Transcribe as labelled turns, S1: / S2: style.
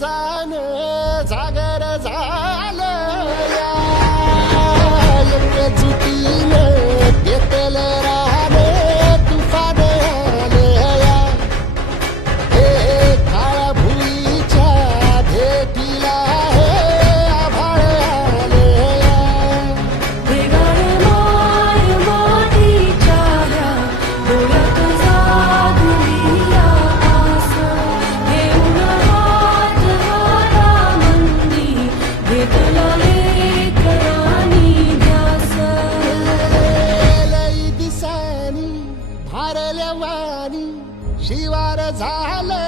S1: जाण जागर झालं झाल्या शिवार झालं.